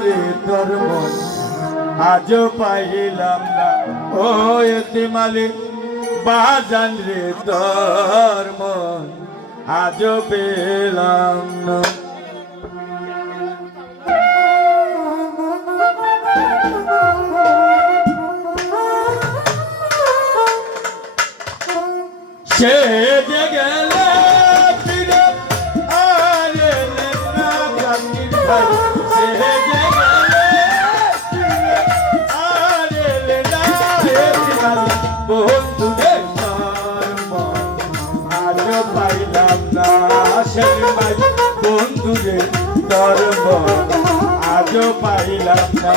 বন্ধুরে তোর মন আজও পাইলাম না। ও এতিমালি বাজান রে তোর মন আজও পেলাম না। সে যে গেলে ফিরে আর এলে না জাতির ভাই, সে যে গেলে ফিরে আর এলে না এতিমালি বন্ধুরে তোর মন আজও পাইলাম না। সেলিম ভাই বন্ধুরে তোর মন আজও পাইলাম না।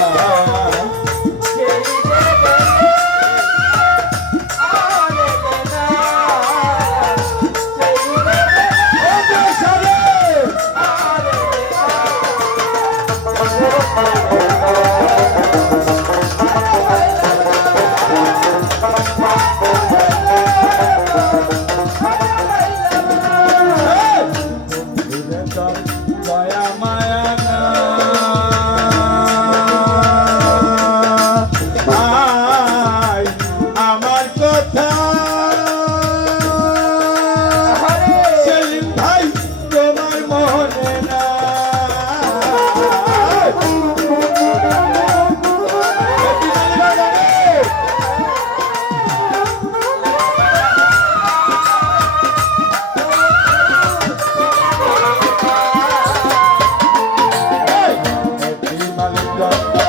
দয়া মায়া না আমার কথা সেলিম ভাই তোমার মনে না।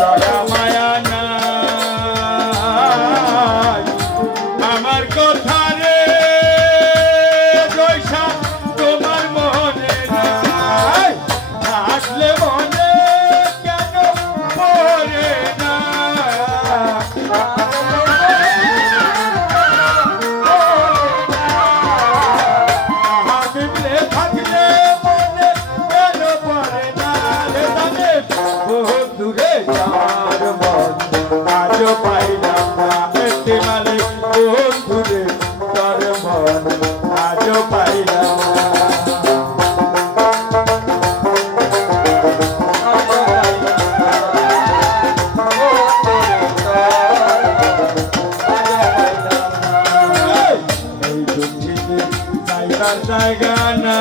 দয়া মায়া নাই আমার কথা রে জয়সা তোমার মনে নাই। আসলে মনে কেন পড়ে না, হাবিবলে থাকলে মনে কেন পড়ে না রে জানে বন্ধুরে তোর মন আজও পাইলাম না। এতিমালি বন্ধুরে তোর মন আজও পাইলাম না। এই দুঃখিতে জায়গার জায়গা না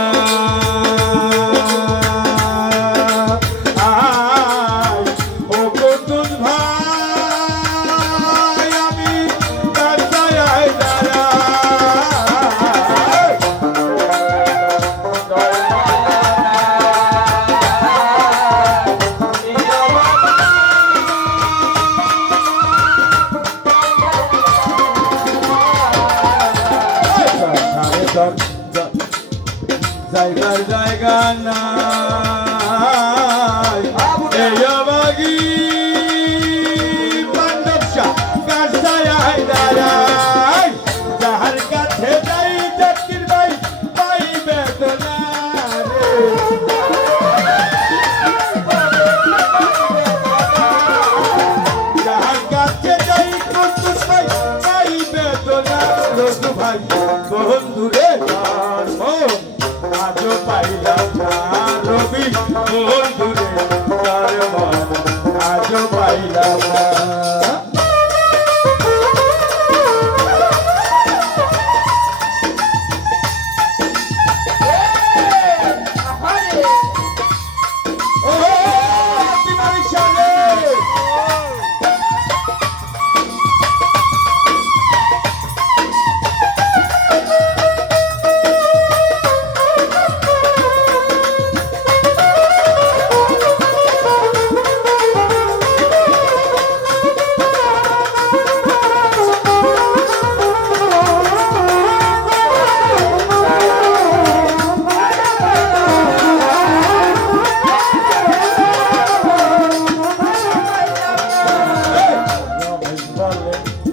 জায়গার জায়গা নাই এই অবাগি পাণ্ডবসা কাছায় দাঁড়াই। যাহার কাছে যাই জাতির ভাই পাইবে তো না রে, যাহার কাছে যাই কুদ্দুস ভাই পাইবে তো না। রঘু ভাই বন্ধুরে তোর মন আজও পাইলাম না। রবি বন্ধুরে তোর মন আজও পাইলাম না।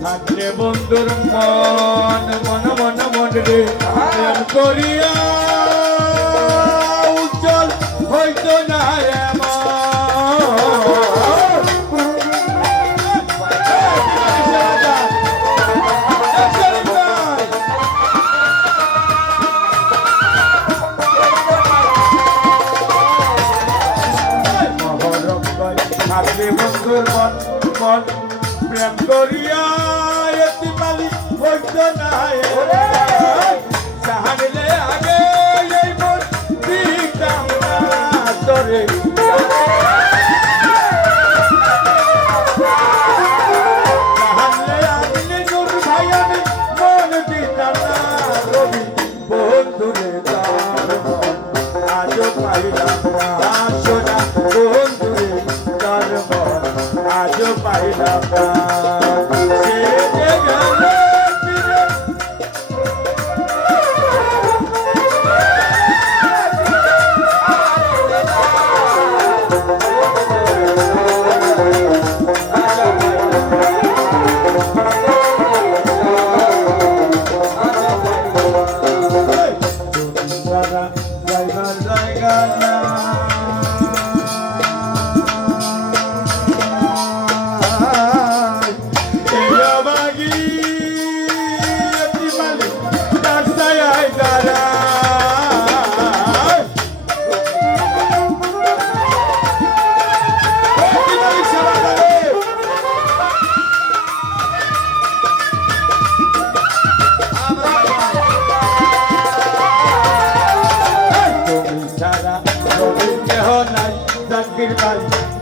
থাকলে বন্ধুর মন মন মন মন রে প্রেম করিয়া উজ্জ্বল হইতো না এমন। মন প্রেম করিয়া এতি মালিক হইত না জাহানিলে আগে এই মন দিতাম না তোরে জাহানিলে আগে নূর ভাই আমি মন দিতাম না রবি বন্ধুরে তার মন আজও পাইলাম না সোনা বন্ধুরে তার মন আজও পাইলাম না সে যে গেল ফিরে সারা যাইবার জায়গা না জাকির ভাই